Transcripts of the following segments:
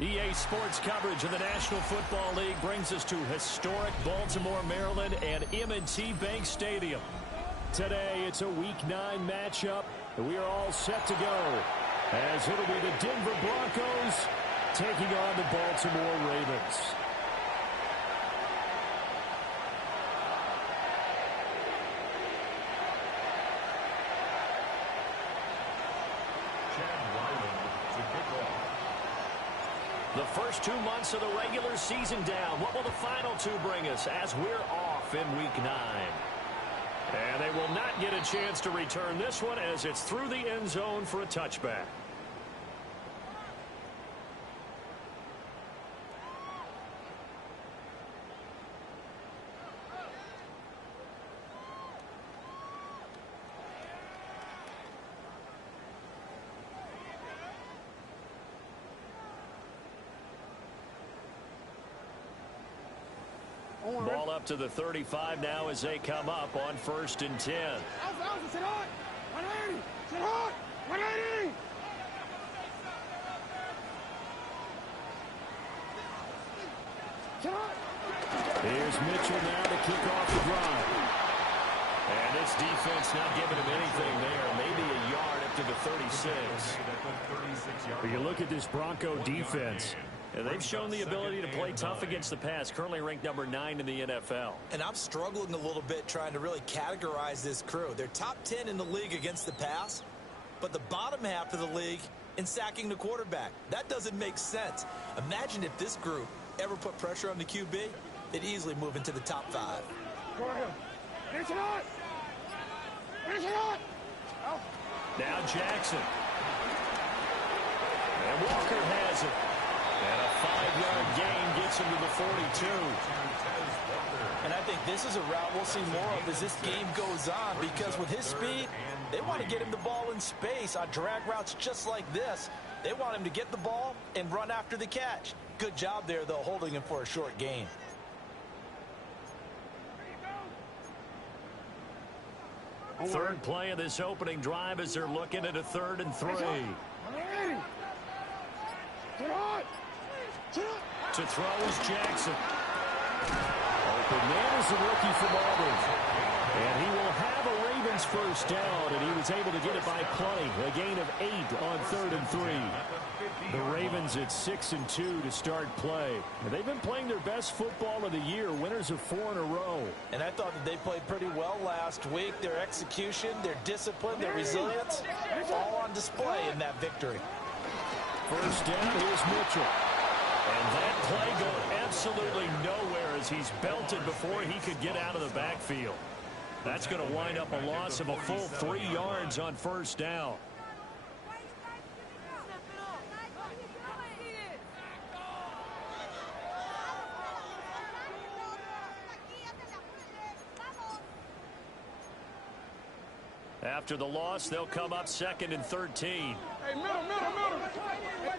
EA Sports coverage of the National Football League brings us to historic Baltimore, Maryland, and M&T Bank Stadium. Today, it's a Week 9 matchup, and we are all set to go, as it'll be the Denver Broncos taking on the Baltimore Ravens. The first 2 months of the regular season down. What will the final 2 bring us as we're off in Week 9? And they will not get a chance to return this one as it's through the end zone for a touchback. Ball up to the 35 now as they come up on 1st and 10. Here's Mitchell now to kick off the drive. And this defense not giving him anything there. Maybe a yard up to the 36. But you look at this Bronco defense. And they've shown the ability to play tough against the pass, currently ranked number 9 in the NFL. And I'm struggling a little bit trying to really categorize this crew. They're top 10 in the league against the pass, but the bottom half of the league in sacking the quarterback. That doesn't make sense. Imagine if this group ever put pressure on the QB, they'd easily move into the top 5. Now Jackson. And Walker has it. And a 5-yard gain gets him to the 42. And I think this is a route we'll see more of as this game goes on, because with his speed, they want to get him the ball in space on drag routes just like this. They want him to get the ball and run after the catch. Good job there, though, holding him for a short gain. Third play of this opening drive as they're looking at a 3rd and 3. To throw is Jackson. Open man is the rookie from Auburn. And he will have a Ravens first down, and he was able to get it by plenty. A gain of 8 on 3rd and 3. The Ravens at 6 and 2 to start play. And they've been playing their best football of the year, winners of 4 in a row. And I thought that they played pretty well last week. Their execution, their discipline, their resilience, all on display in that victory. First down, here's Mitchell. And that play going absolutely nowhere as he's belted before he could get out of the backfield. That's going to wind up a loss of a full 3 yards on first down. After the loss, they'll come up 2nd and 13. Hey, middle.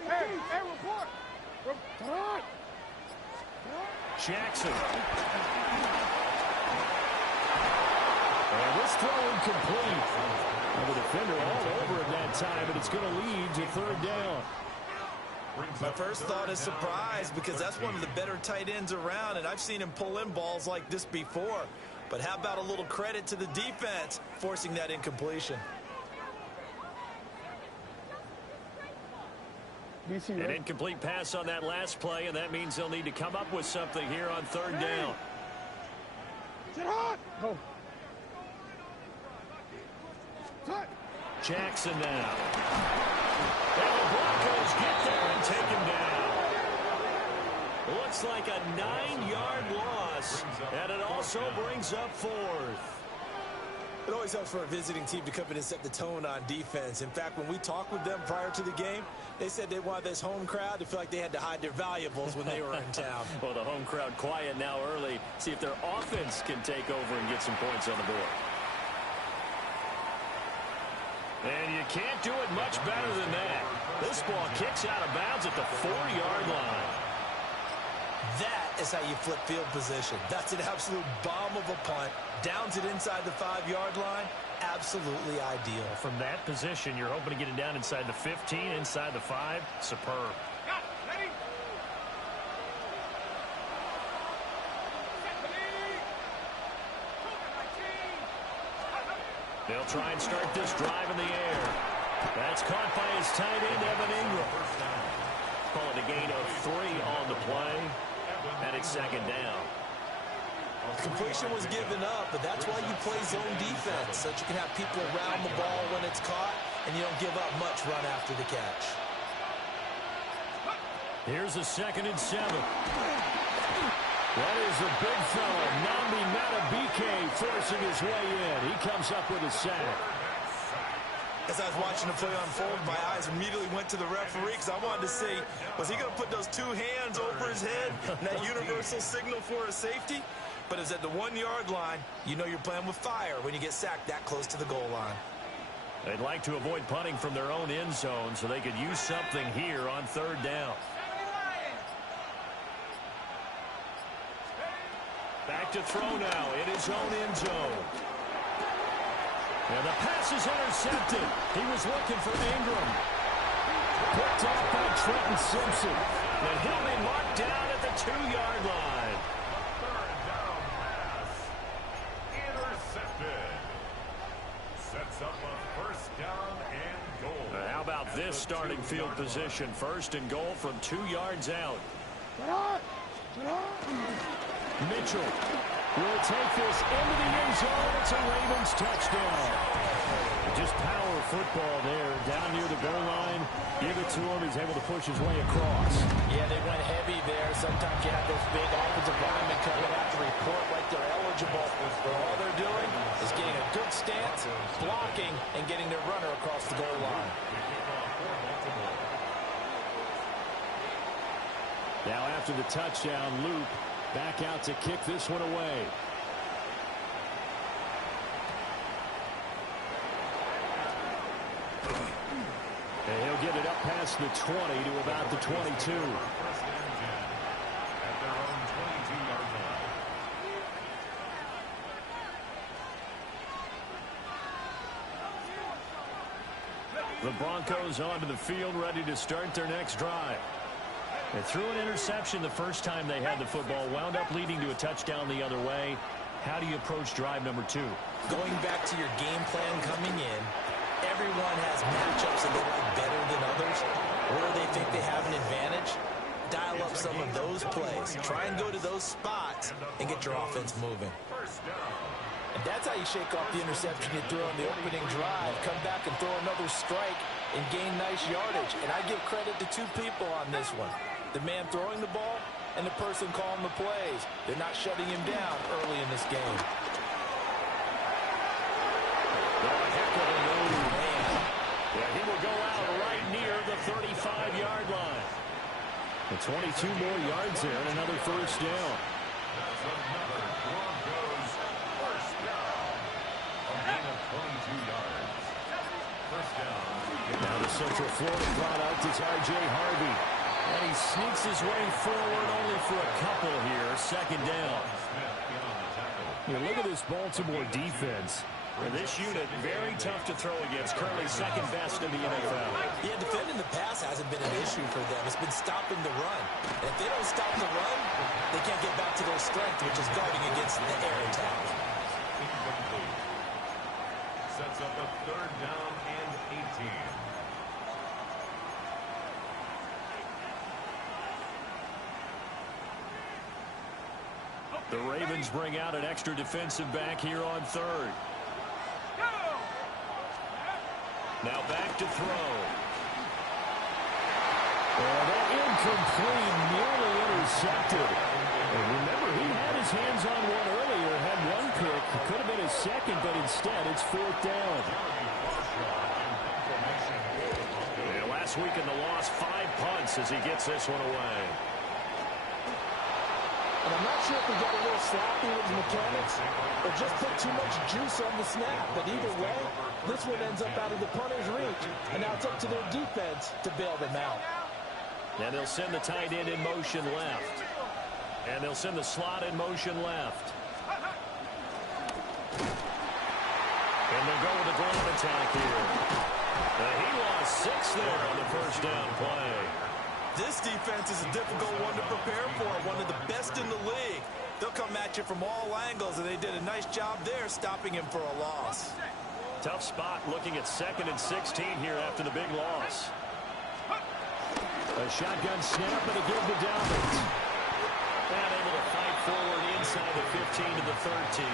Hey, report. Jackson. And this throw incomplete. And the defender all over it that time, but it's going to lead to 3rd down. My first thought is surprise, because that's one of the better tight ends around, and I've seen him pull in balls like this before. But how about a little credit to the defense forcing that incompletion? An incomplete pass on that last play, and that means they'll need to come up with something here on 3rd down. Jackson now. And the Broncos get there and take him down. Looks like a 9-yard loss, and it also brings up 4th. It always helps for a visiting team to come in and set the tone on defense. In fact, when we talked with them prior to the game, they said they wanted this home crowd to feel like they had to hide their valuables when they were in town. Well, the home crowd quiet now early. See if their offense can take over and get some points on the board. And you can't do it much better than that. This ball kicks out of bounds at the 4-yard line. That is how you flip field position. That's an absolute bomb of a punt. Downs it inside the 5-yard line. Absolutely ideal. From that position, you're hoping to get it down inside the 15, inside the 5. Superb. They'll try and start this drive in the air. That's caught by his tight end, Evan Ingram. Call it a gain of 3 on the play, and it's second down. Completion was given up, but that's why you play zone defense, so that you can have people around the ball when it's caught, and you don't give up much run after the catch. Here's a 2nd and 7. That is a big fella, Nnamdi Madubuike, forcing his way in. He comes up with a sack. As I was watching the play unfold, my eyes immediately went to the referee because I wanted to see, was he going to put those 2 hands over his head and that universal signal for a safety? But it's at the 1-yard line. You know you're playing with fire when you get sacked that close to the goal line. They'd like to avoid punting from their own end zone so they could use something here on 3rd down. Back to throw now in his own end zone. And the pass is intercepted. He was looking for Ingram. Picked off by Trenton Simpson. And he'll be marked down at the 2-yard line. Third down pass. Intercepted. Sets up a 1st down and goal. How about this starting field position? 1st and goal from 2 yards out. Mitchell will take this into the end zone. It's a Ravens touchdown. Just power football there. Down near the goal line. Give it to him. He's able to push his way across. Yeah, they went heavy there. Sometimes you have those big offensive linemen coming out to report like they're eligible. But all they're doing is getting a good stance, blocking, and getting their runner across the goal line. Now after the touchdown, Luke back out to kick this one away. And he'll get it up past the 20 to about the 22. 1st and 10 at their own 22-yard line. The Broncos onto the field, ready to start their next drive. They threw an interception the first time they had the football, wound up leading to a touchdown the other way. How do you approach drive number 2? Going back to your game plan coming in, everyone has matchups that they like better than others. Where they think they have an advantage, dial up some of those plays. Try and go to those spots and get your offense moving. And that's how you shake off the interception you threw on the opening drive. Come back and throw another strike and gain nice yardage. And I give credit to 2 people on this one. The man throwing the ball and the person calling the plays. They're not shutting him down early in this game. Heck of a move, man. Yeah, he will go out right near the 35-yard line. And 22 more yards there and another 1st down. That's another Broncos 1st down. A gain of 22 yards. 1st down. Now the Central Florida product is R.J. Harvey. And he sneaks his way forward only for a couple here. 2nd down. Yeah, look at this Baltimore defense. And this unit, very tough to throw against. Currently 2nd best in the NFL. Yeah, defending the pass hasn't been an issue for them. It's been stopping the run. And if they don't stop the run, they can't get back to their strength, which is guarding against the air attack. Sets up a 3rd down and 18. The Ravens bring out an extra defensive back here on 3rd. Now back to throw. And that incomplete, nearly intercepted. And remember, he had his hands on one earlier, had one pick. It could have been his 2nd, but instead it's 4th down. And last week in the loss, 5 punts as he gets this one away. And I'm not sure if he got a little sloppy with his mechanics or just put too much juice on the snap. But either way, this one ends up out of the punter's reach. And now it's up to their defense to bail them out. And they'll send the tight end in motion left. And they'll send the slot in motion left. And they'll go with the ground attack here. He lost 6 there on the 1st down play. This defense is a difficult one to prepare for, one of the best in the league. They'll come at you from all angles, and they did a nice job there stopping him for a loss. Tough spot looking at 2nd and 16 here after the big loss. A shotgun snap and a give to Dobbins. And able to fight forward inside the 15 to the 13.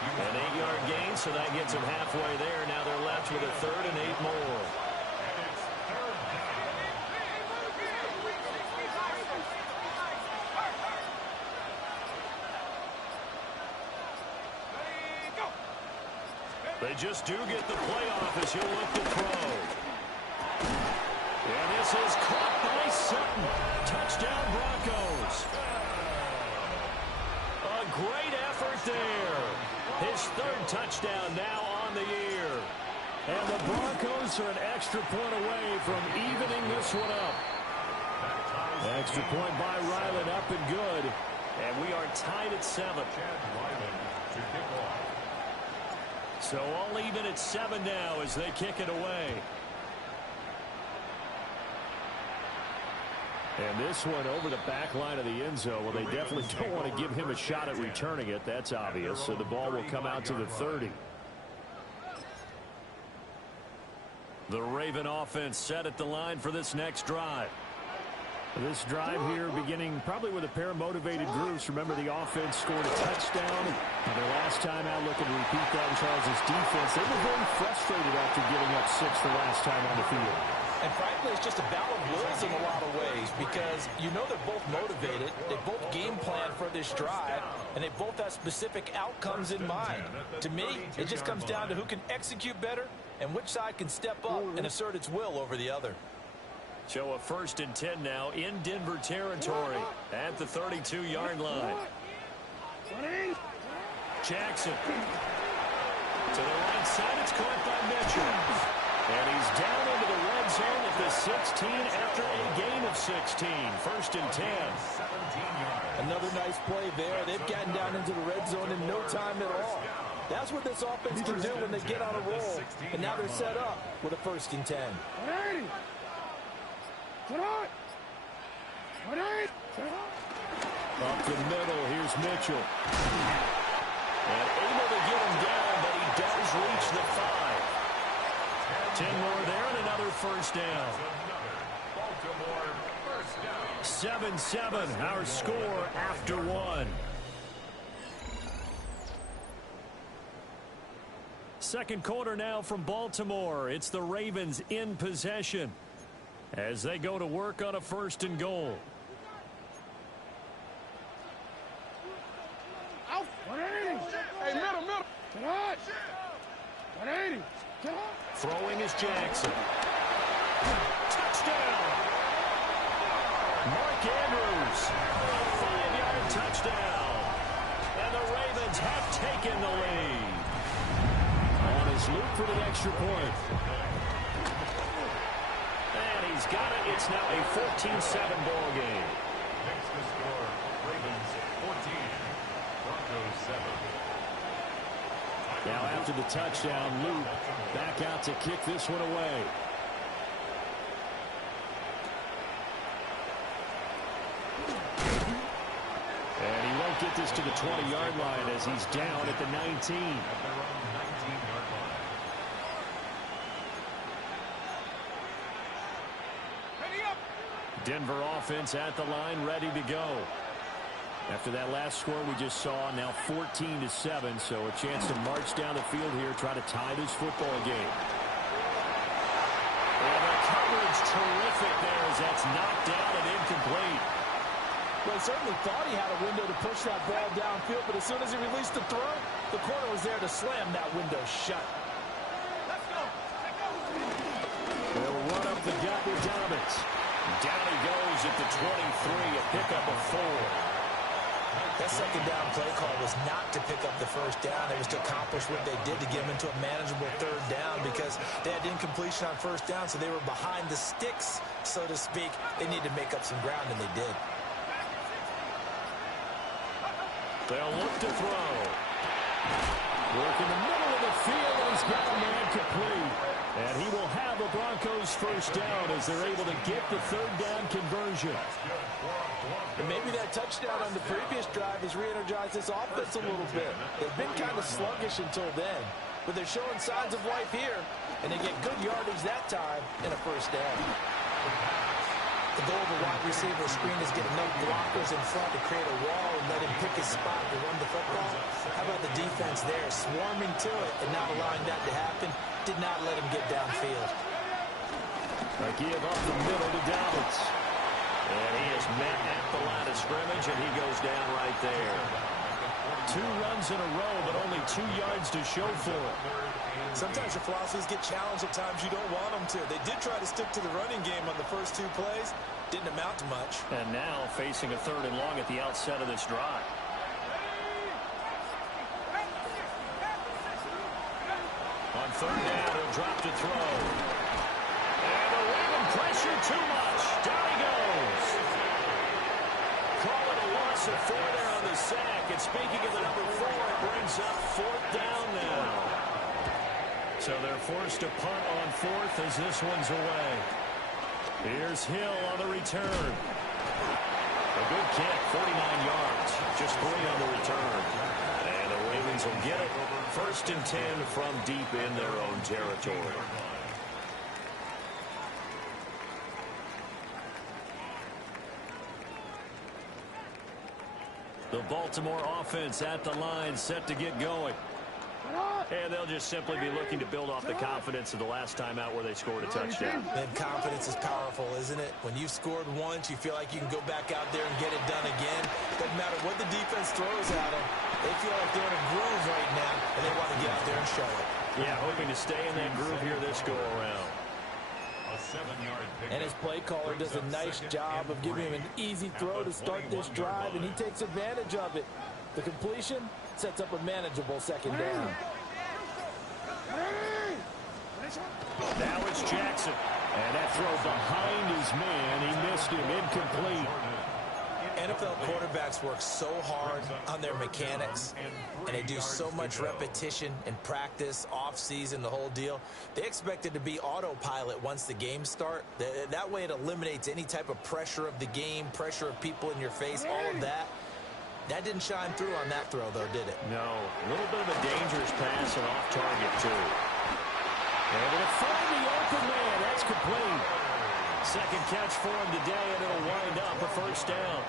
An 8-yard gain, so that gets them halfway there. Now they're left with a 3rd and 8 more. They just do get the playoff as he'll look to throw. And this is caught by Sutton. Touchdown, Broncos. A great effort there. His 3rd touchdown now on the year. And the Broncos are an extra point away from evening this one up. Extra point by Ryland, up and good. And we are tied at 7. So all even at 7 now as they kick it away. And this one over the back line of the end zone. Well, they definitely don't want to give him a shot at returning it. That's obvious. So the ball will come out to the 30. The Raven offense set at the line for this next drive. This drive here beginning probably with a pair of motivated groups. Remember, the offense scored a touchdown. And their last time out looking to repeat that in Charles' defense. They were very frustrated after giving up 6 the last time on the field. And frankly, it's just a battle of wills in a lot of ways because you know they're both motivated. They both game plan for this drive, and they both have specific outcomes in mind. To me, it just comes down to who can execute better and which side can step up and assert its will over the other. So a 1st and 10 now in Denver territory at the 32-yard line. Jackson. To the right side, it's caught by Mitchell. And he's down into the red zone at the 16 after a gain of 16. 1st and 10. Another nice play there. They've gotten down into the red zone in no time at all. That's what this offense can do when they get on a roll. And now they're set up with a 1st and 10. Up the middle, here's Mitchell. And able to get him down, but he does reach the 5. 10 more there and another 1st down. 7-7, our score after 1. Second quarter now from Baltimore. It's the Ravens in possession as they go to work on a 1st and goal. Hey, middle. Throwing is Jackson. Touchdown! Mark Andrews. 5-yard touchdown. And the Ravens have taken the lead. On his loop for the extra point. And he's got it. It's now a 14-7 ball game. Makes the score Ravens 14, Broncos 7. Now after the touchdown, Luke back out to kick this one away. And he won't get this to the 20-yard line as he's down at the 19. At their own 19-yard line. Denver offense at the line, ready to go. After that last score we just saw, now 14-7, so a chance to march down the field here, try to tie this football game. And the coverage terrific there as that's knocked down and incomplete. Well, he certainly thought he had a window to push that ball downfield, but as soon as he released the throw, the corner was there to slam that window shut. They'll run up the gut with Dobbins. Down he goes at the 23, a pickup of 4. That second down play call was not to pick up the 1st down. It was to accomplish what they did to get them into a manageable 3rd down because they had incompletion on 1st down, so they were behind the sticks, so to speak. They needed to make up some ground, and they did. They'll look to throw. Work in the middle of the field, and he's got a man complete. And he will have the Broncos 1st down as they're able to get the 3rd down conversion. And maybe that touchdown on the previous drive has re-energized this offense a little bit. They've been kind of sluggish until then. but they're showing signs of life here, and they get good yardage that time and a first down. The goal of a wide receiver screen is get enough blockers in front to create a wall and let him pick his spot to run the football. How about the defense there, swarming to it and not allowing that to happen? Did not let him get downfield. A give up the middle to Dallas. And he is met at the line of scrimmage, and he goes down right there. 2 runs in a row, but only 2 yards to show for it. Sometimes your philosophies get challenged at times you don't want them to. They did try to stick to the running game on the first 2 plays. Didn't amount to much. And now facing a 3rd and long at the outset of this drive. On 3rd down, he'll drop to throw. And the Raven pressure too much. Down he goes. Call it a loss of 4 there on the sack. And speaking of the number 4, it brings up 4th down now. So they're forced to punt on 4th as this one's away. Here's Hill on the return. A good kick, 49 yards. Just 3 on the return. And the Ravens will get it. 1st and 10 from deep in their own territory. The Baltimore offense at the line, set to get going. And they'll just simply be looking to build off the confidence of the last time out where they scored a touchdown. And confidence is powerful, isn't it? When you've scored once, you feel like you can go back out there and get it done again. Doesn't matter what the defense throws at them. They feel like they're in a groove right now, and they want to get out there and show it. Yeah, hoping to stay in that groove here this go-around. A 7-yard pickup. And his play caller does a nice job of giving him an easy throw to start this drive, and he takes advantage of it. The completion sets up a manageable 2nd down. Now it's Jackson. And that throw behind his man. He missed him. Incomplete. NFL quarterbacks work so hard on their mechanics, and they do so much repetition and practice, off-season, the whole deal. They expect it to be autopilot once the games start. That way it eliminates any type of pressure of the game, pressure of people in your face, all of that. That didn't shine through on that throw, though, did it? No. A little bit of a dangerous pass and off target, too. Able to find the open man. That's complete. 2nd catch for him today, and it'll wind up a 1st down.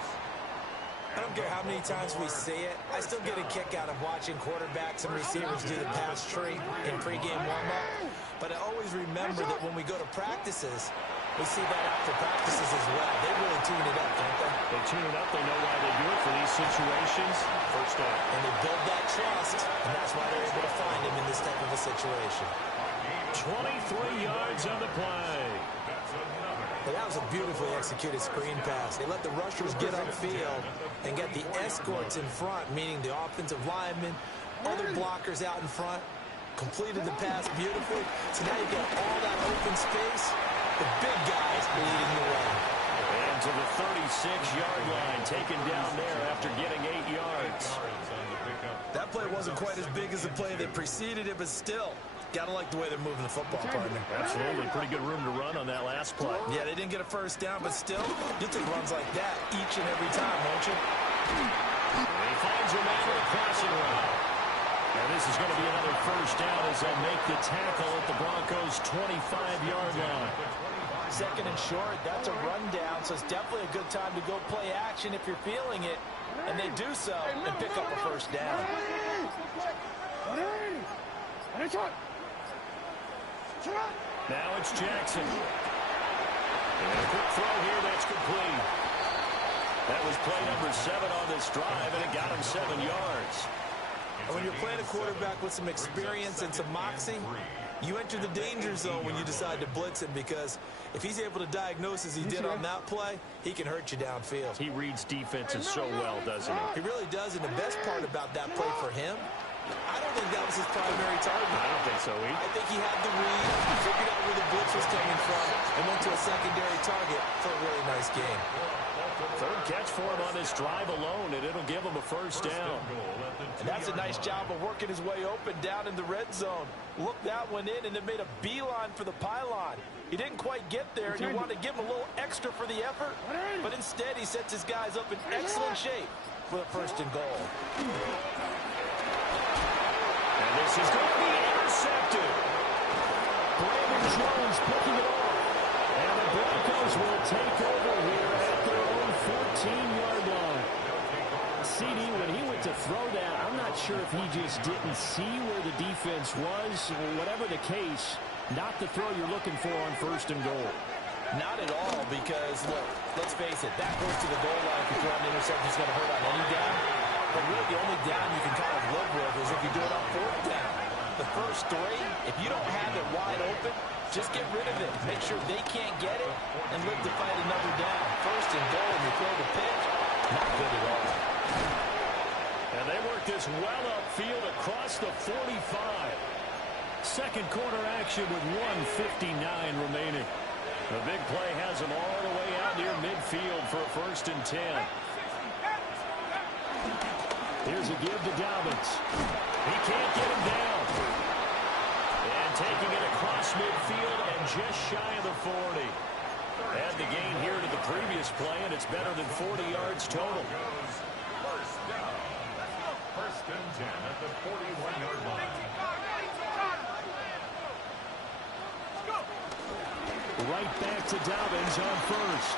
I don't care how many times we see it. I still get a kick out of watching quarterbacks and receivers do the pass tree in pregame warm-up. But I always remember that when we go to practices, we see that after practices as well. They really tune it up, don't they? They tune it up. They know why they do it for these situations. 1st down. And they build that trust, and that's why they're able to find him in this type of a situation. 23 yards on the play. But that was a beautifully executed screen pass. They let the rushers get upfield and get the escorts in front, meaning the offensive linemen, other blockers out in front, completed the pass beautifully. So now you get all that open space. The big guys leading the way. And to the 36-yard line, taken down there after getting 8 yards. That play wasn't quite as big as the play that preceded it, but still, gotta like the way they're moving the football, partner. Absolutely. Pretty good room to run on that last play. Yeah, they didn't get a 1st down, but still, you take runs like that each and every time, won't you? And he finds a man with a crossing route. And this is going to be another 1st down as they'll make the tackle at the Broncos' 25-yard line. 2nd and short, that's a rundown, so it's definitely a good time to go play action if you're feeling it. And they do so and pick up a 1st down. Now it's Jackson. And a quick throw here, that's complete. That was play number 7 on this drive, and it got him 7 yards. And when you're playing a quarterback with some experience and some moxie, you enter the danger zone when you decide to blitz him, because if he's able to diagnose as he did on that play, he can hurt you downfield. He reads defenses so well, doesn't he? He really does, and the best part about that play for him, I don't think that was his primary target. I don't think so either. I think he had the read, he figured out where the blitz was coming from, and went to a secondary target for a really nice game. 3rd catch for him on this drive alone, and it'll give him a 1st down. And that's a nice job of working his way open down in the red zone. Looked that one in, and then made a beeline for the pylon. He didn't quite get there, and you want to give him a little extra for the effort, but instead he sets his guys up in excellent shape for the 1st and goal. And this is going to be Jones picking it off. And the Broncos will take over here at their own 14-yard line. CD, when he went to throw that, I'm not sure if he just didn't see where the defense was. Whatever the case, not the throw you're looking for on 1st and goal. Not at all, because, look, let's face it, that goes to the goal line. If you throw an interception, it's going to hurt on any down. But really, the only down you can kind of live with is if you do it on 4th down. The first 3, if you don't have it wide open, just get rid of it. Make sure they can't get it and live to fight another down. 1st and goal, and you throw the pitch, not good at all. And they work this well upfield across the 45. Second quarter action with 1:59 remaining. The big play has him all the way out near midfield for a 1st and 10. Here's a give to Dobbins. He can't get him down. And taking it across midfield and just shy of the 40. Add the gain here to the previous play, and it's better than 40 yards total. First down. 1st and 10 at the 41-yard line. Right back to Dobbins on 1st.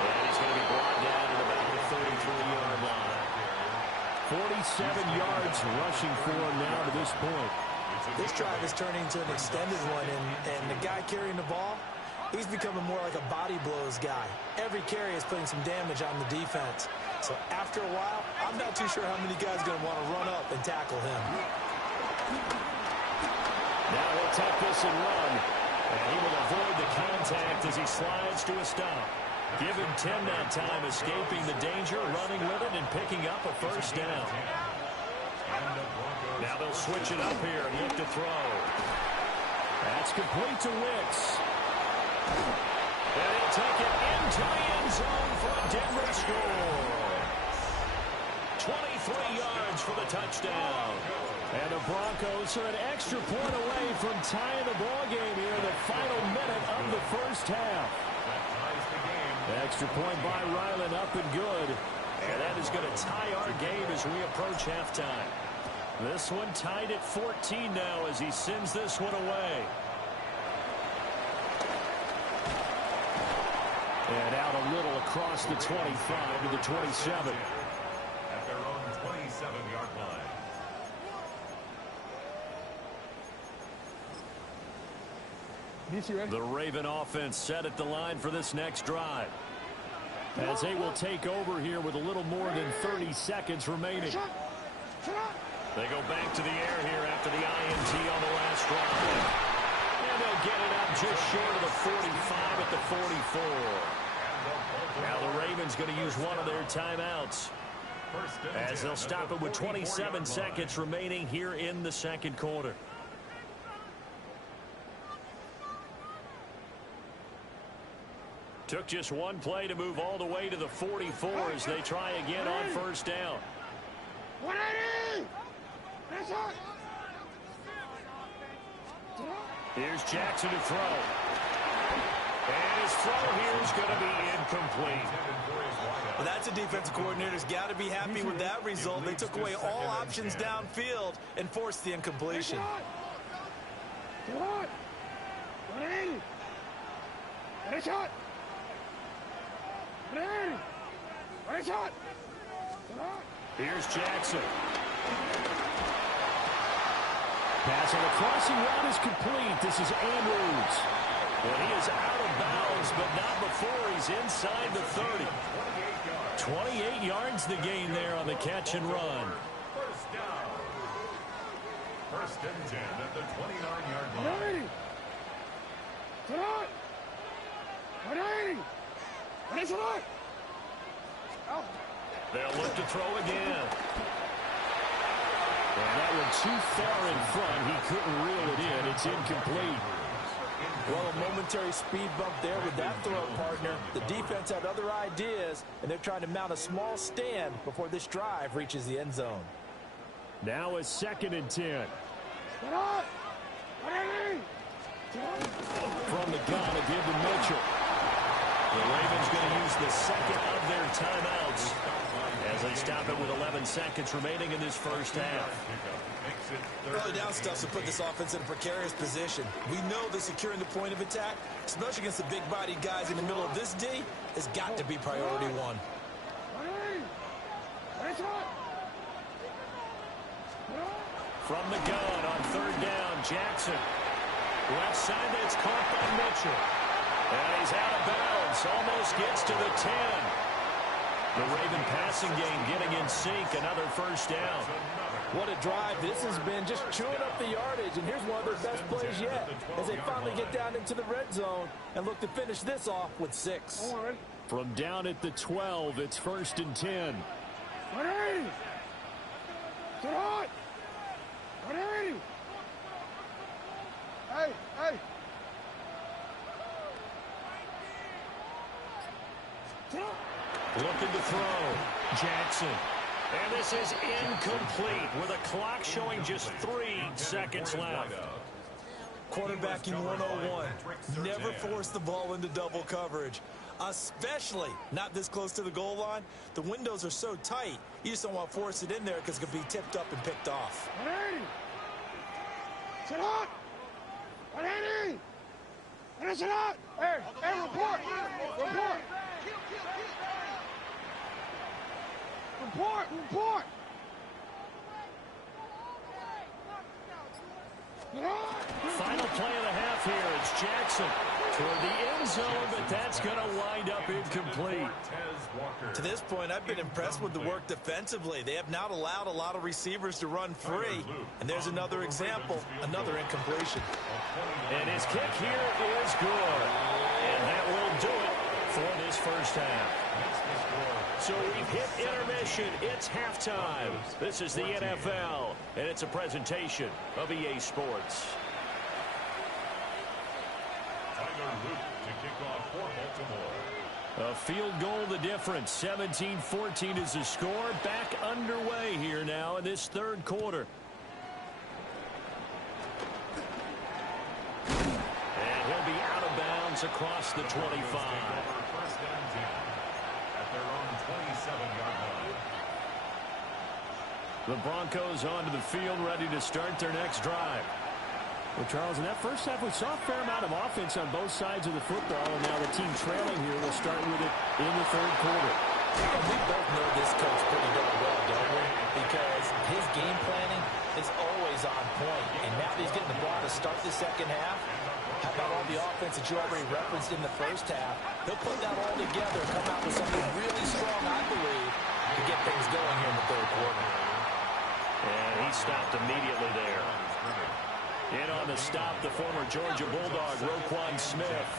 And he's going to be brought down at about the 33-yard line. 47 yards rushing for him now to this point. This drive is turning into an extended one, and the guy carrying the ball, he's becoming more like a body blows guy. Every carry is putting some damage on the defense. So after a while, I'm not too sure how many guys are going to want to run up and tackle him. Now he'll take this and run. And he will avoid the contact as he slides to a stop. Give him 10 that time, escaping the danger, running with it, and picking up a 1st down. Now they'll switch it up here and look to throw. That's complete to Wicks. And he'll take it into the end zone for a Denver score. 23 yards for the touchdown. And the Broncos are an extra point away from tying the ball game here in the final minute of the 1st half. Extra point by Ryland, up and good. And that is going to tie our game as we approach halftime. This one tied at 14 now as he sends this one away. And out a little across the 25 to the 27. At their own 27-yard line. The Raven offense set at the line for this next drive, as they will take over here with a little more than 30 seconds remaining. They go back to the air here after the INT on the last drive. And they'll get it up just short of the 45 at the 44. Now the Ravens going to use one of their timeouts, as they'll stop it with 27 seconds remaining here in the second quarter. Took just one play to move all the way to the 44 as they try again on 1st down. 180! That's it! Here's Jackson to throw. And his throw here is going to be incomplete. Well, that's a defensive coordinator's got to be happy with that result. They took away all options downfield and forced the incompletion. 180! That's it! Here's Jackson. Pass on the crossing route is complete. This is Andrews. Well, he is out of bounds, but not before he's inside the 30. 28 yards the gain there on the catch and run. First down. 1st and 10 at the 29-yard line. 180! They'll look to throw again. And that one too far in front. He couldn't reel it in. It's incomplete. Well, a momentary speed bump there with that throw, partner. The defense had other ideas, and they're trying to mount a small stand before this drive reaches the end zone. Now a 2nd and 10. From the gun, a give to Mitchell. The Ravens going to use the second of their timeouts, as They stop it with 11 seconds remaining in this first half. Early down stuff to put this offense in a precarious position. We know that securing the point of attack, especially against the big-bodied guys in the middle of this D, has got to be priority one. From the gun on third down, Jackson. Left side, that's caught by Mitchell. And he's out of bounds. Almost gets to the 10. The Raven passing game getting in sync. Another first down. What a drive this has been, just chewing up the yardage. And here's one of their best plays yet as they finally get down into the red zone and look to finish this off with 6. From down at the 12, it's 1st and 10. Sit hot! Hey, hey! Looking to throw. Jackson. And this is incomplete with a clock showing just 3 seconds left. Quarterbacking 101. Never force the ball into double coverage, especially not this close to the goal line. The windows are so tight, you just don't want to force it in there because it could be tipped up and picked off. Sit hot! Sit hot! Hey, report! Report! Final play of the half here. It's Jackson toward the end zone, but that's going to wind up incomplete. To this point, I've been impressed with the work defensively. They have not allowed a lot of receivers to run free. And there's another example, another incompletion. And his kick here is good. And that will do it for this first half. So we've hit intermission. It's halftime. This is the NFL, and it's a presentation of EA Sports. A field goal the difference. 17-14 is the score. Back underway here now in this third quarter. And he'll be out of bounds across the 25. The Broncos onto the field, ready to start their next drive. Well, Charles, in that first half, we saw a fair amount of offense on both sides of the football, and now the team trailing here will start with it in the third quarter. And we both know this coach pretty darn well, don't we? Because his game planning is always on point. And now that he's getting the ball to start the second half, how about all the offense that you already referenced in the first half? He'll put that all together and come out with something really strong, I believe, to get things going here in the third quarter. And he stopped immediately there. In on the stop, the former Georgia Bulldog, Roquan Smith.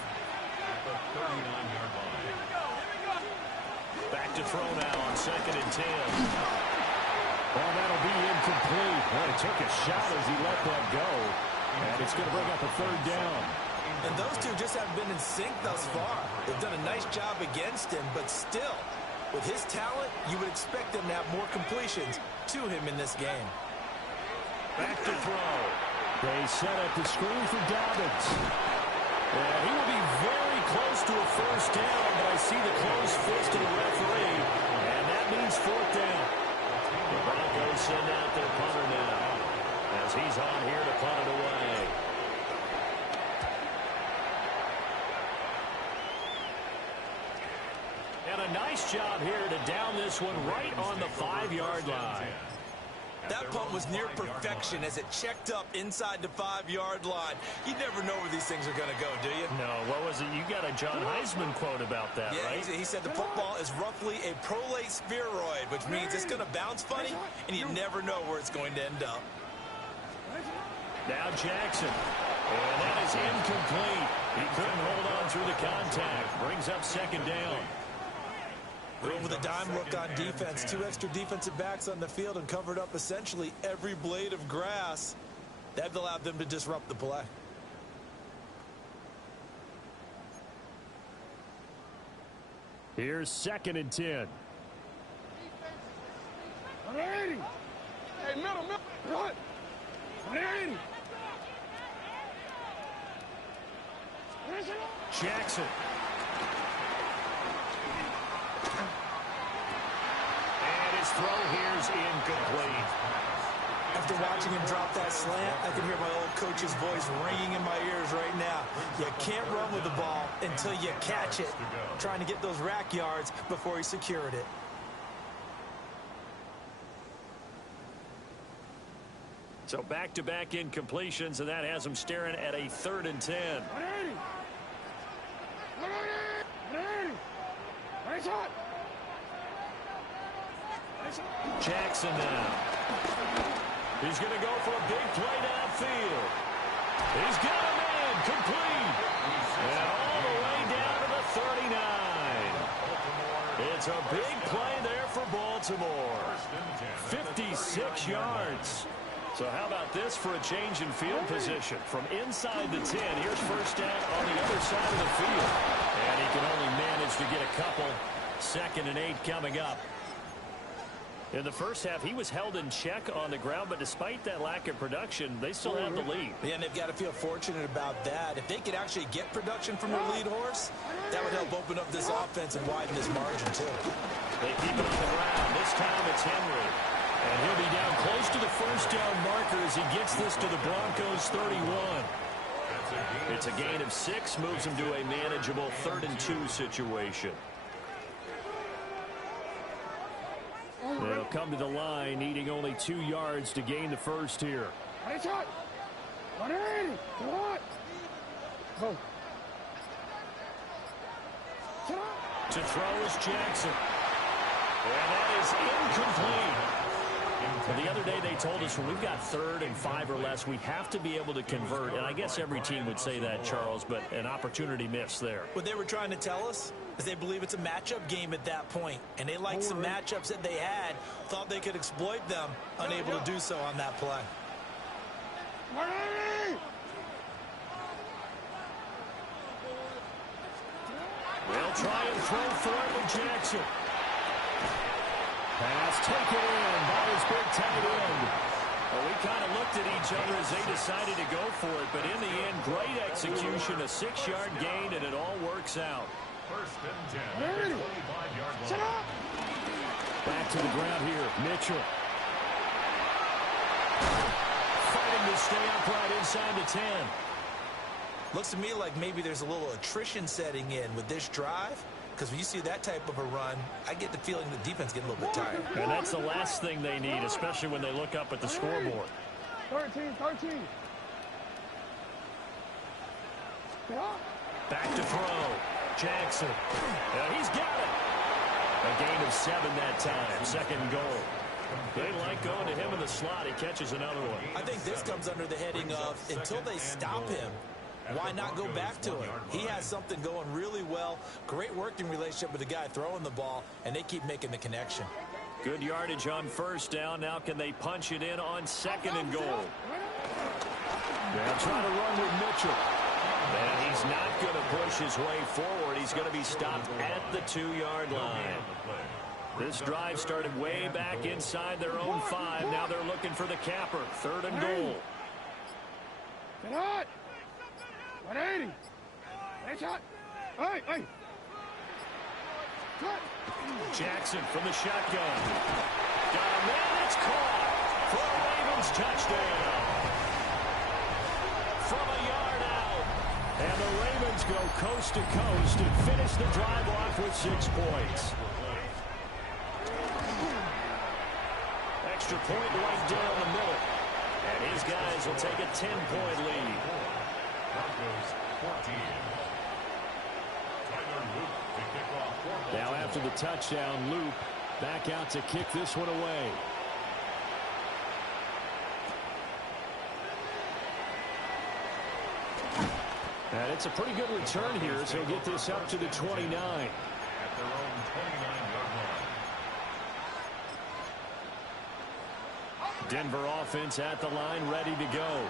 Back to throw now on 2nd and 10. Well, that'll be incomplete. Well, he took a shot as he let that go. And it's going to bring up a third down. And those two just haven't been in sync thus far. They've done a nice job against him, but still, with his talent, you would expect them to have more completions to him in this game. Back to throw. They set up the screen for Dobbins. And he will be very close to a first down, but I see the closed fist of the referee, and that means 4th down. The Broncos send out their punter now, as he's on here to punt it away. And a nice job here to down this one right on the 5-yard line. That punt was near perfection as it checked up inside the 5-yard line. You never know where these things are going to go, do you? No, what was it? You got a John Heisman quote about that, yeah, right? He said the football is roughly a prolate spheroid, which means it's going to bounce funny, and you never know where it's going to end up. Now Jackson. And that is incomplete. He couldn't hold on through the contact. Brings up 2nd down. With a dime look on defense, 2 extra defensive backs on the field and covered up essentially every blade of grass. That allowed them to disrupt the play. Here's 2nd and 10. 180. Hey, middle. What? 180. Jackson. And his throw here's incomplete. After watching him drop that slant, I can hear my old coach's voice ringing in my ears right now. You can't run with the ball until you catch it. Trying to get those rack yards before he secured it. So back-to-back incompletions, and that has him staring at a 3rd and 10. Jackson now. He's going to go for a big play downfield. He's got a man complete. And all the way down to the 39. It's a big play there for Baltimore. 56 yards. So how about this for a change in field position? From inside the 10, here's first down on the other side of the field. And he can only manage to get a couple. 2nd and 8 coming up. In the first half, he was held in check on the ground, but despite that lack of production, they still have the lead. Yeah, and they've got to feel fortunate about that. If they could actually get production from their lead horse, that would help open up this offense and widen this margin, too. They keep it on the ground. This time it's Henry. And he'll be down close to the first down marker as he gets this to the Broncos 31. It's a gain of 6, moves him to a manageable 3rd and 2 situation. They'll come to the line, needing only 2 yards to gain the first here. To throw is Jackson. And that is incomplete. The other day they told us when we've got 3rd and 5 or less, we have to be able to convert. And I guess every team would say that, Charles, but an opportunity missed there. What they were trying to tell us is they believe it's a matchup game at that point. And they liked some matchups that they had, thought they could exploit them, unable to do so on that play. They'll try and throw for it with Jackson. Pass taken in by his big tight end. Well, we kind of looked at each other as they decided to go for it, but in the end, great execution, a 6-yard gain, and it all works out. 1st and 10. 25-yard line. Back to the ground here, Mitchell. Fighting to stay upright inside the 10. Looks to me like maybe there's a little attrition setting in with this drive. Because when you see that type of a run, I get the feeling the defense getting a little bit tired. And that's the last thing they need, especially when they look up at the scoreboard. 13. Back to throw. Jackson. And he's got it. A gain of 7 that time. 2nd goal. They like going to him in the slot. He catches another one. I think this comes under the heading of until they stop him, why not go back to him? He has something going really well. Great working relationship with the guy throwing the ball, and they keep making the connection. Good yardage on first down. Now can they punch it in on 2nd and goal? They'll try to run with Mitchell. And he's not going to push his way forward. He's going to be stopped at the 2-yard line. This drive started way back inside their own 5. Now they're looking for the capper. 3rd and goal. Get hot! 180. Hey, shot. Hey. Cut. Jackson from the shotgun. Got a man. It's caught for a Ravens touchdown. From a yard out. And the Ravens go coast to coast and finish the drive off with 6 points. Extra point right down the middle. And his guys will take a 10-point lead. Broncos 14. Now after the touchdown, Loop back out to kick this one away. And it's a pretty good return here as he'll get this up to the 29. At their own 29-yard line. Denver offense at the line, ready to go.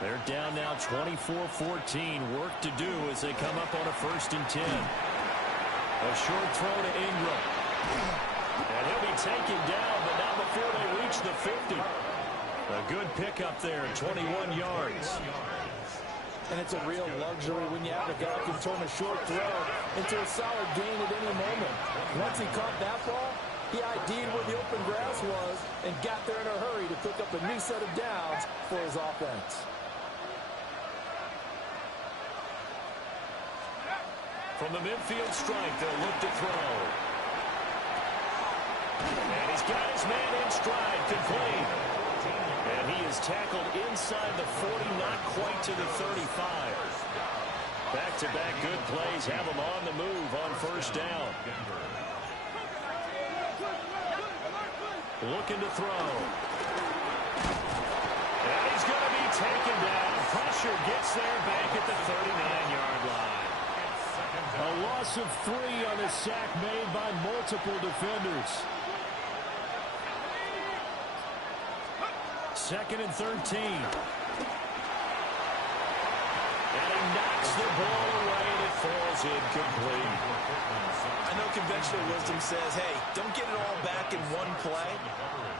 They're down now 24-14. Work to do as they come up on a 1st and 10. A short throw to Ingram. And he'll be taken down, but not before they reach the 50. A good pickup there, 21 yards. And it's a real luxury when you have a guy who can turn a short throw into a solid gain at any moment. Once he caught that ball, He ID'd where the open grass was and got there in a hurry to pick up a new set of downs for his offense. From the midfield strike, they'll look to throw. And he's got his man in stride, complete. And he is tackled inside the 40, not quite to the 35. Back-to-back good plays have him on the move on first down. Looking to throw. And he's going to be taken down. Pressure gets there back at the 39-yard line. A loss of 3 on a sack made by multiple defenders. 2nd and 13. And he knocks the ball away and it falls incomplete. I know conventional wisdom says, hey, don't get it all back in one play.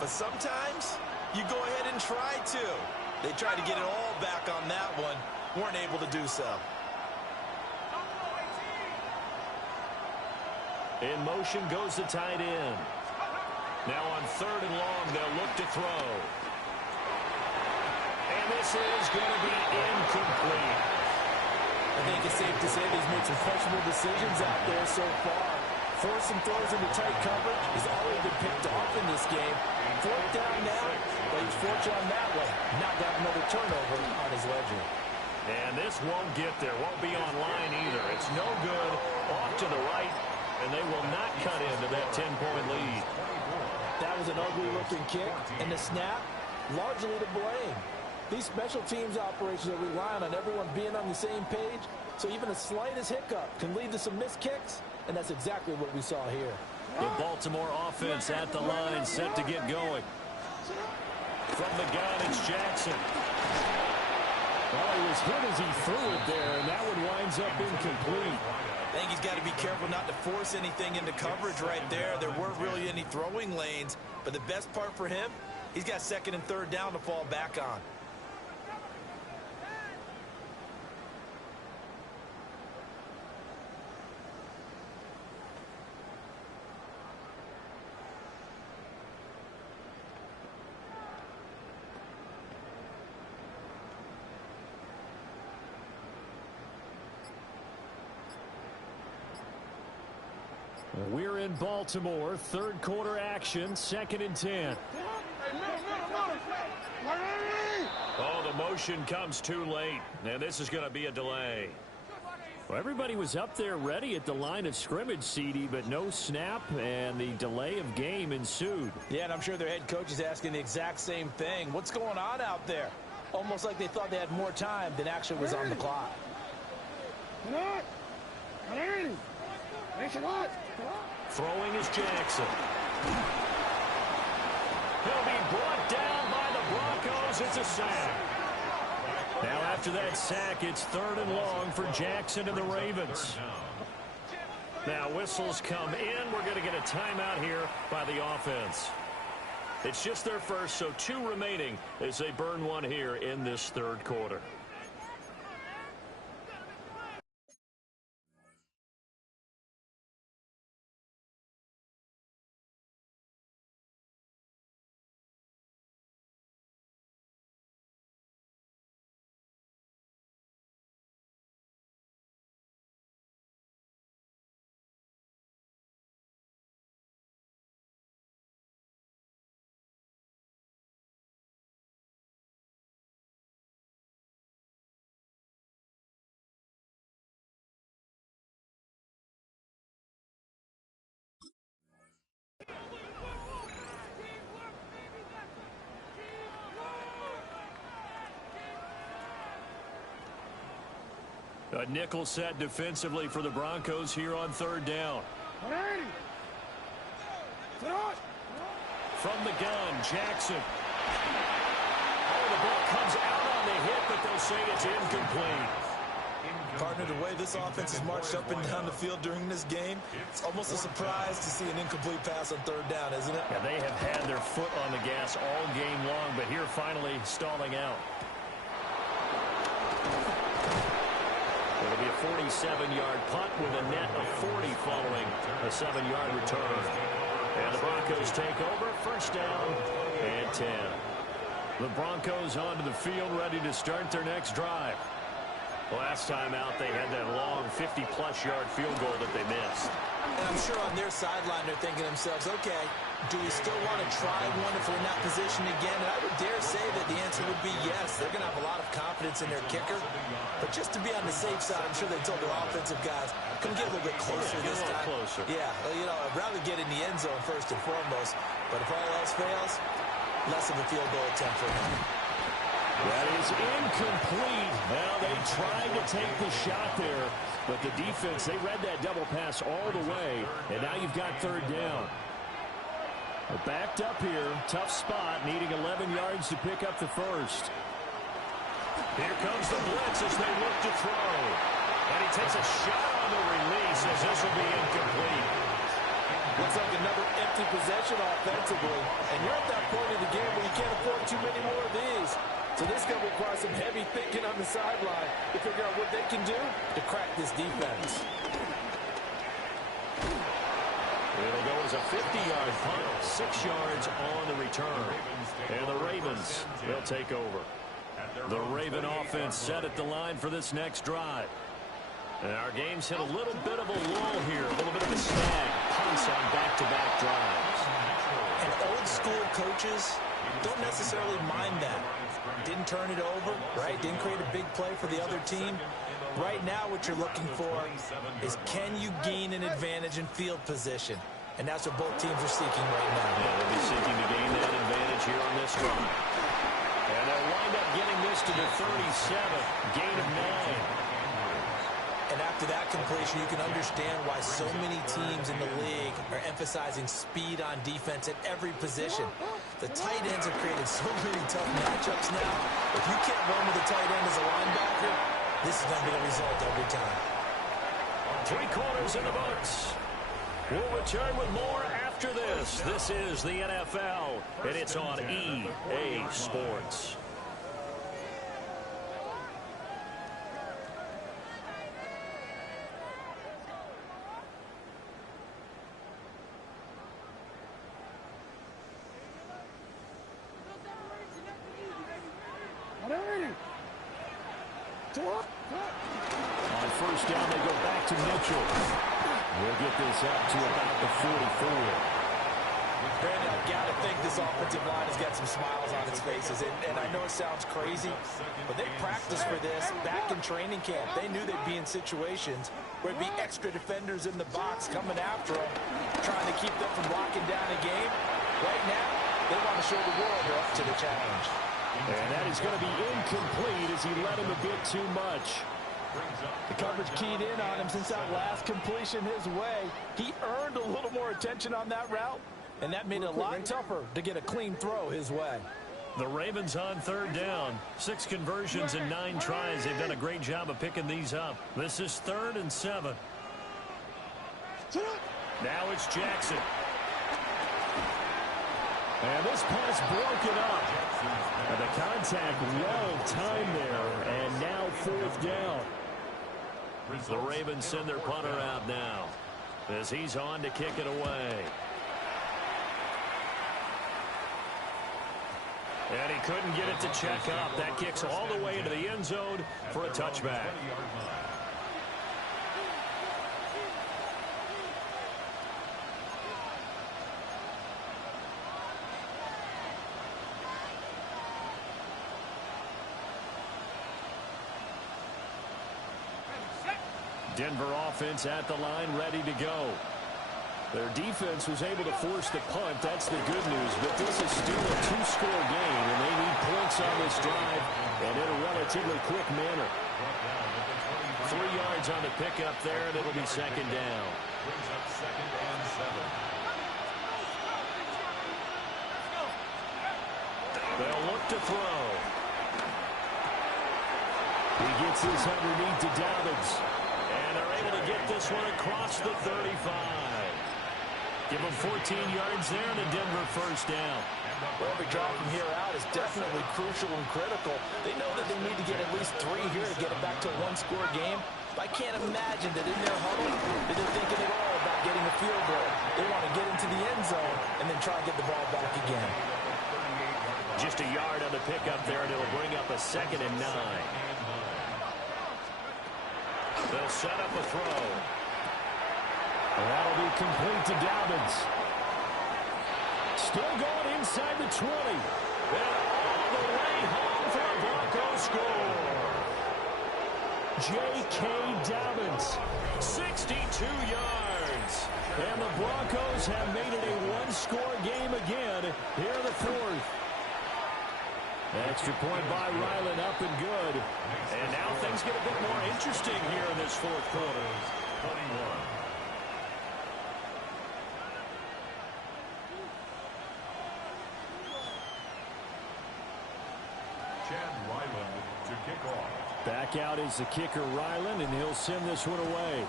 But sometimes you go ahead and try to. They tried to get it all back on that one. Weren't able to do so. In motion goes the tight end. Now on 3rd and long, they'll look to throw. And this is going to be incomplete. I think it's safe to say that he's made some questionable decisions out there so far. Forced some throws into tight coverage. He's already been picked off in this game. 4th down now, but he's fortunate on that one. Not got another turnover on his ledger. And this won't get there. Won't be on line either. It's no good. Off to the right. And they will not cut into that 10-point lead. That was an ugly-looking kick, and the snap, largely to blame. These special teams operations are relying on everyone being on the same page, so even the slightest hiccup can lead to some missed kicks, and that's exactly what we saw here. The Baltimore offense at the line, set to get going. From the gun, it's Jackson. Well, he was hit as he threw it there, and that one winds up incomplete. I think he's got to be careful not to force anything into coverage right there. There weren't really any throwing lanes, but the best part for him, he's got 2nd and 3rd down to fall back on. We're in Baltimore, 3rd quarter action, 2nd and 10. Oh, the motion comes too late, and this is going to be a delay. Well, everybody was up there ready at the line of scrimmage, CD, but no snap, and the delay of game ensued. Yeah, and I'm sure their head coach is asking the exact same thing. What's going on out there? Almost like they thought they had more time than actually was on the clock. Throwing is Jackson. He'll be brought down by the Broncos. It's a sack. Now after that sack, it's 3rd and long for Jackson and the Ravens. Now whistles come in. We're going to get a timeout here by the offense. It's just their first, so 2 remaining as they burn one here in this 3rd quarter. A nickel set defensively for the Broncos here on 3rd down. From the gun, Jackson. Oh, the ball comes out on the hit, but they'll say it's incomplete. Partner, the way this offense has marched up and down the field during this game, it's almost a surprise to see an incomplete pass on 3rd down, isn't it? Yeah, they have had their foot on the gas all game long, but here finally stalling out. It'll be a 47-yard punt with a net of 40 following a 7-yard return. And the Broncos take over. First down and 10. The Broncos onto the field, ready to start their next drive. Last time out, they had that long 50-plus yard field goal that they missed. And I'm sure on their sideline they're thinking to themselves, okay, do we still want to try one if we're in that position again? And I would dare say that the answer would be yes. They're going to have a lot of confidence in their kicker. But just to be on the safe side, I'm sure they told their offensive guys, come get a little bit closer this time. Closer. Yeah, well, you know, I'd rather get in the end zone first and foremost. But if all else fails, less of a field goal attempt for him. That is incomplete. Well, they tried to take the shot there, but the defense, they read that double pass all the way, and now you've got third down. They're backed up here. Tough spot, needing 11 yards to pick up the first. Here comes the blitz as they look to throw. And he takes a shot on the release as this will be incomplete. Looks like another empty possession offensively. And you're at that point in the game where you can't afford too many more of these. So this is going to require some heavy thinking on the sideline to figure out what they can do to crack this defense. It'll go as a 50-yard punt, 6 yards on the return. And the Ravens, they'll take over. The Raven offense set at the line for this next drive. And our game's hit a little bit of a lull here, a little bit of a snag. Punts on back-to-back drives. And old-school coaches don't necessarily mind that. Didn't turn it over, right? Didn't create a big play for the other team. Right now what you're looking for is can you gain an advantage in field position? And that's what both teams are seeking right now. Yeah, they'll be seeking to gain that advantage here on this drive. And they'll wind up getting this to the 37, gain of 9. And after that completion, you can understand why so many teams in the league are emphasizing speed on defense at every position. The tight ends have created so many tough matchups now. If you can't run with a tight end as a linebacker, this is going to be the result every time. 3 quarters in the books. We'll return with more after this. This is the NFL, and it's on EA Sports. On first down, they go back to Mitchell. We'll get this up to about the 44. Brandon, I've got to think this offensive line has got some smiles on its faces. And I know it sounds crazy, but they practiced for this back in training camp. They knew they'd be in situations where it'd be extra defenders in the box coming after them, trying to keep them from locking down a game. Right now, they want to show the world they're up to the challenge. And that is going to be incomplete as he led him a bit too much. The coverage keyed in on him since that last completion his way. He earned a little more attention on that route, and that made it a lot tougher to get a clean throw his way. The Ravens on third down. 6 conversions and 9 tries. They've done a great job of picking these up. This is 3rd and 7. Now it's Jackson. And this pass broken up. And the contact well timed there. And now 4th down. The Ravens send their punter out now as he's on to kick it away. And he couldn't get it to check up. That kicks all the way into the end zone for a touchback. Denver offense at the line, ready to go. Their defense was able to force the punt. That's the good news. But this is still a 2-score game, and they need points on this drive and in a relatively quick manner. 3 yards on the pickup there, and it'll be 2nd down. Brings up 2nd and 7. They'll look to throw. He gets this underneath to Dobbins. And they're able to get this one across the 35. Give them 14 yards there and a Denver first down. Well, every drive from here out is definitely crucial and critical. They know that they need to get at least 3 here to get it back to a 1-score game. But I can't imagine that in their huddle that they're thinking at all about getting a field goal. They want to get into the end zone and then try and get the ball back again. Just a yard on the pickup there, and it'll bring up a 2nd and 9. They'll set up a throw. That'll be complete to Dobbins. Still going inside the 20. And all the way home for a Broncos score. J.K. Dobbins, 62 yards. And the Broncos have made it a one-score game again here in the 4th. Extra point by Ryland, up and good. And now things get a bit more interesting here in this 4th quarter. 21. Chad Ryland to kick off. Back out is the kicker, Ryland, and he'll send this one away.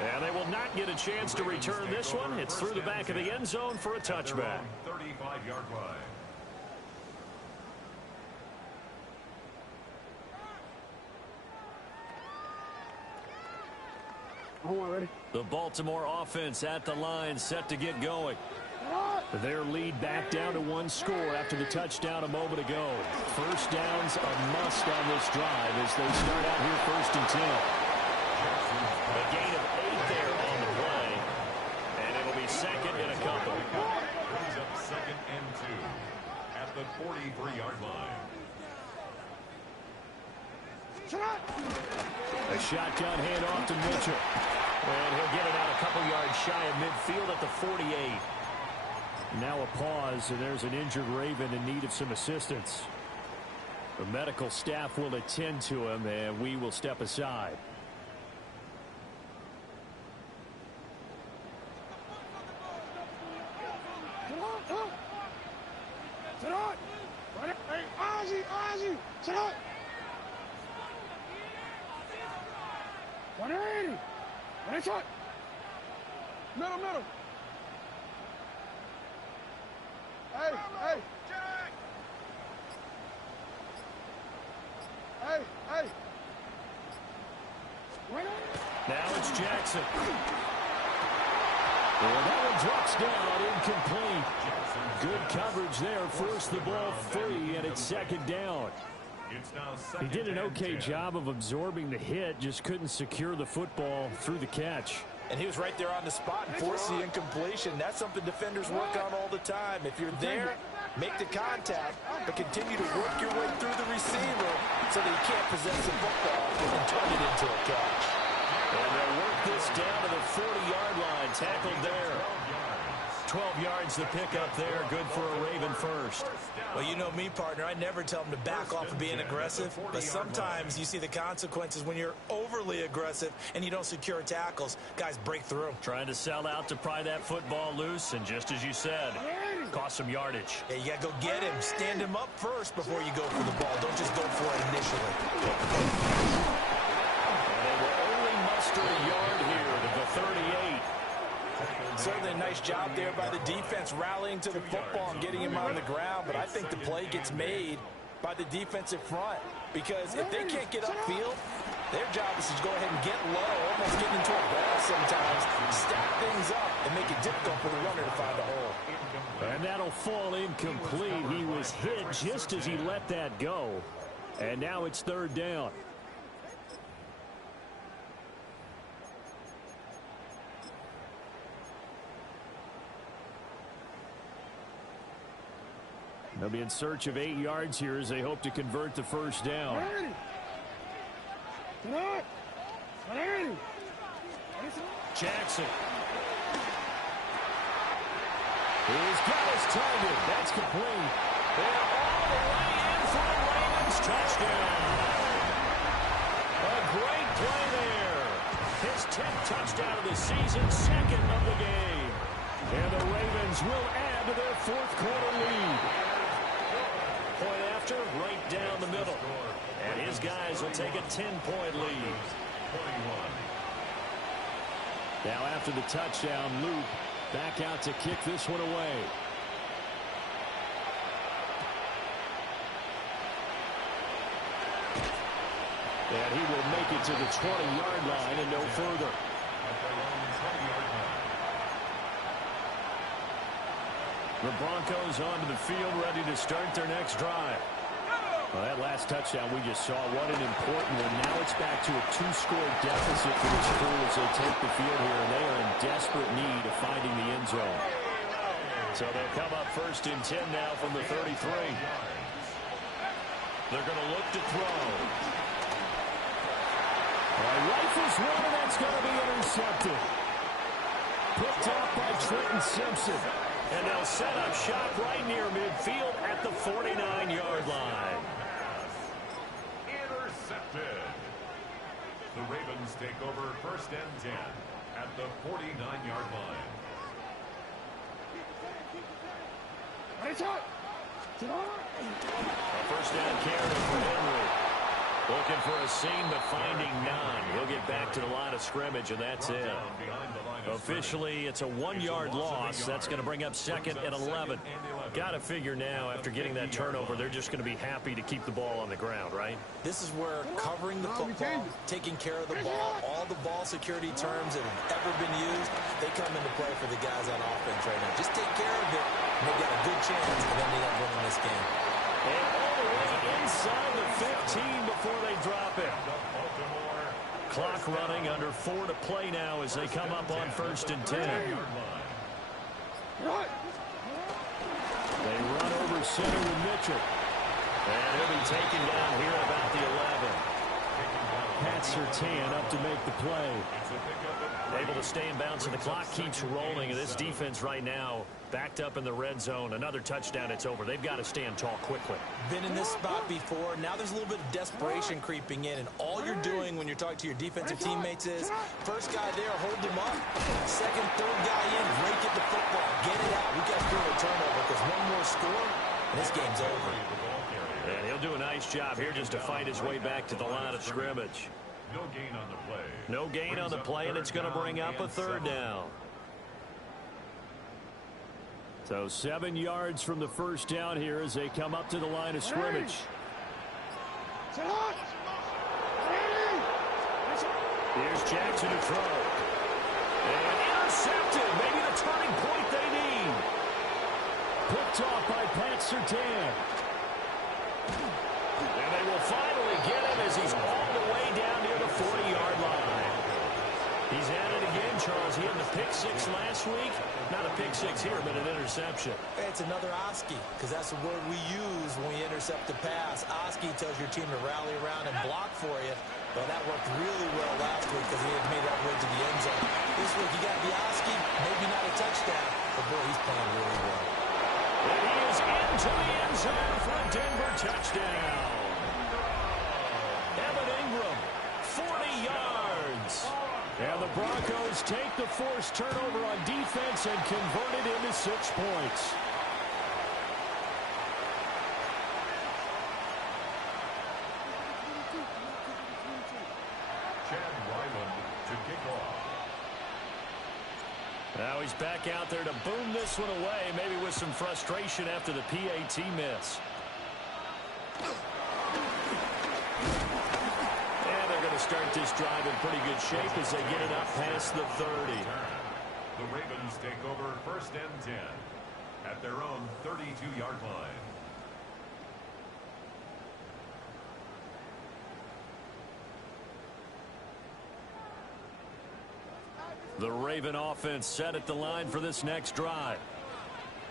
And they will not get a chance to return this one. It's through the back of the end zone for a touchback. 35-yard line. Ready? The Baltimore offense at the line, set to get going. Their lead back down to 1 score after the touchdown a moment ago. First downs a must on this drive as they start out here 1st and 10. A gain of 8 there on the play, and it'll be 2nd and a couple. Brings up 2nd and 2 at the 43-yard line. A shotgun handoff to Mitchell. And he'll get it out a couple yards shy of midfield at the 48. Now a pause, and there's an injured Raven in need of some assistance. The medical staff will attend to him, and we will step aside. Hey, Ozzy, sit up. 180. Nice shot. Middle. Hey. Now it's Jackson. And that one drops down, incomplete. Good coverage there, forced the ball free, and it's 2nd down. He did an okay job of absorbing the hit, just couldn't secure the football through the catch. And he was right there on the spot and forced the incompletion. That's something defenders work on all the time. If you're there, make the contact, but continue to work your way through the receiver so that he can't possess the football and turn it into a catch. And they'll work this down to the 40-yard line, tackled there. 12 yards the pickup there, good for a Raven first. Well, you know me, partner. I never tell them to back off of being aggressive, but sometimes you see the consequences when you're overly aggressive and you don't secure tackles. Guys break through. Trying to sell out to pry that football loose, and just as you said, cost some yardage. Yeah, you got to go get him. Stand him up first before you go for the ball. Don't just go for it initially. And they will only muster a yard here to the 38. Certainly a nice job there by the defense rallying to the football and getting him on the ground, but I think the play gets made by the defensive front because if they can't get upfield, their job is to go ahead and get low, almost get into a ball sometimes, stack things up, and make it difficult for the runner to find a hole. And that'll fall incomplete. He was hit just as he let that go. And now it's 3rd down. They'll be in search of 8 yards here as they hope to convert the first down. Jackson. He's got his target. That's complete. And all the way in for the Ravens touchdown. A great play there. His 10th touchdown of the season, 2nd of the game. And the Ravens will add to their 4th quarter lead. Point after, right down the middle. And his guys will take a 10-point lead. Now after the touchdown, Luke back out to kick this one away. And he will make it to the 20-yard line and no further. The Broncos onto the field, ready to start their next drive. Well, that last touchdown we just saw, what an important one. Now it's back to a 2-score deficit for this crew as they take the field here, and they are in desperate need of finding the end zone. So they'll come up 1st and 10 now from the 33. They're going to look to throw. Rifles one, and that's going to be intercepted. Picked off by Trenton Simpson. And they'll set up shop right near midfield at the 49-yard line. Intercepted. The Ravens take over 1st and 10 at the 49-yard line. A 1st down carry for Henry. Looking for a seam, but finding none. He'll get back to the line of scrimmage, and that's it. Officially, it's a 1-yard loss. That's going to bring up 2nd and 11. Got to figure now, after getting that turnover, they're just going to be happy to keep the ball on the ground, right? This is where covering the football, taking care of the ball, all the ball security terms that have ever been used, they come into play for the guys on offense right now. Just take care of it, and they've got a good chance of ending up winning this game. And all the way inside the 15 before they drop it. Clock running, under 4 to play now as they come up on 1st and 10. They run over center with Mitchell. And he'll be taken down here about the 11. Pat Surtain up to make the play. Able to stay in bounds, and the clock keeps rolling. And this defense right now backed up in the red zone. Another touchdown, it's over. They've got to stand tall quickly. Been in this spot before. Now there's a little bit of desperation creeping in, and all you're doing when you're talking to your defensive teammates is, first guy there, hold him up. Second, third guy in, rake at the football. Get it out. We got to do a turnover because one more score, and this game's over. And he'll do a nice job here just to fight his way back to the line of scrimmage. No gain on the play. No gain on the play, and it's going to bring up a 3rd down. So 7 yards from the 1st down here as they come up to the line of scrimmage. Here's Jackson to throw. And intercepted. Maybe the turning point they need. Picked off by Pat Surtain. And they will finally get him as he's all the way down near the 40-yard line. He's at it again, Charles. He had the pick 6 last week. Not a pick 6 here, but an interception. It's another Oski, because that's the word we use when we intercept the pass. Oski tells your team to rally around and block for you. But that worked really well last week because he had made that way to the end zone. This week he got the Oski, maybe not a touchdown, but boy, he's playing really well. And he is into the end zone for a Denver touchdown. Evan Ingram, 40 yards. And the Broncos take the forced turnover on defense and convert it into 6 points. To kick off. Now he's back out there to boom this one away, maybe with some frustration after the PAT miss. And they're going to start this drive in pretty good shape as they get it up past the 30. The Ravens take over 1st and 10 at their own 32-yard line. The Raven offense set at the line for this next drive.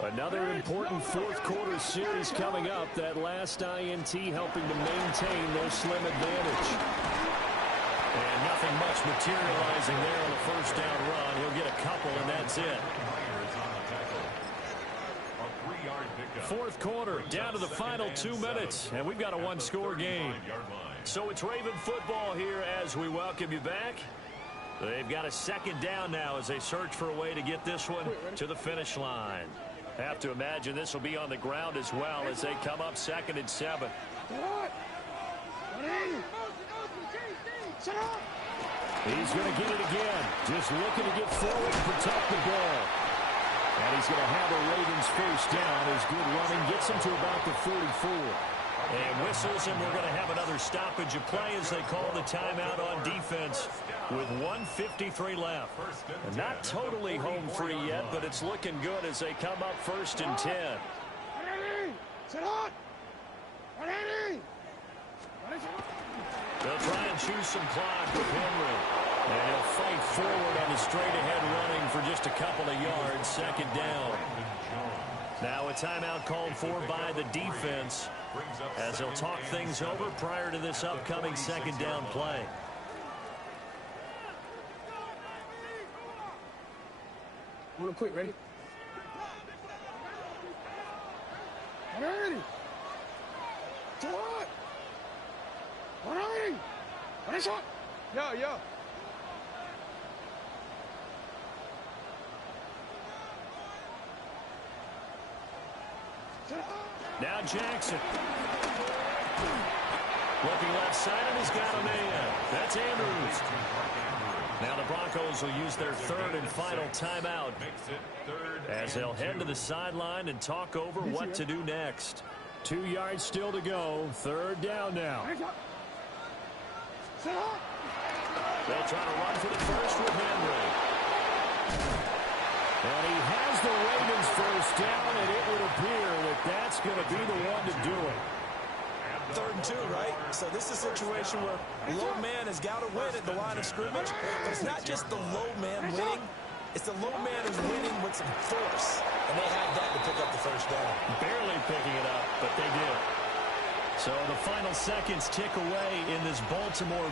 Another important 4th quarter series coming up. That last INT helping to maintain their slim advantage. And nothing much materializing there on the 1st down run. He'll get a couple, and that's it. 4th quarter, down to the final 2 minutes, and we've got a 1-score game. So it's Raven football here as we welcome you back. They've got a 2nd down now as they search for a way to get this one to the finish line. Have to imagine this will be on the ground as well as they come up 2nd and 7. He's going to get it again. Just looking to get forward and protect the ball. And he's going to have a Ravens 1st down as good running gets him to about the 44. And whistles, and we're going to have another stoppage of play as they call the timeout on defense with 1:53 left. And not totally home free yet, but it's looking good as they come up 1st and 10. Sit hot. Ready. They'll try and choose some clock with Henry. And he'll fight forward on the straight-ahead running for just a couple of yards. 2nd down. Now a timeout called for by the defense as they'll talk things over prior to this upcoming 2nd down play. I want to quit. Ready? Ready. Sit hot. Ready. Ready, shot. Yeah. Now Jackson. Looking left side, and he's got a man. That's Andrews. Now the Broncos will use their 3rd and final timeout as they'll head to the sideline and talk over what to do next. 2 yards still to go. 3rd down now. They'll try to run for the first with Henry. And he has the Ravens 1st down, and it would appear that that's going to be the one to do it. 3rd and 2, right? So this is a situation where low man has got to win at the line of scrimmage. But it's not just the low man winning. It's the low man who's winning with some force. And they had that to pick up the 1st down. Barely picking it up, but they did. So the final seconds tick away in this Baltimore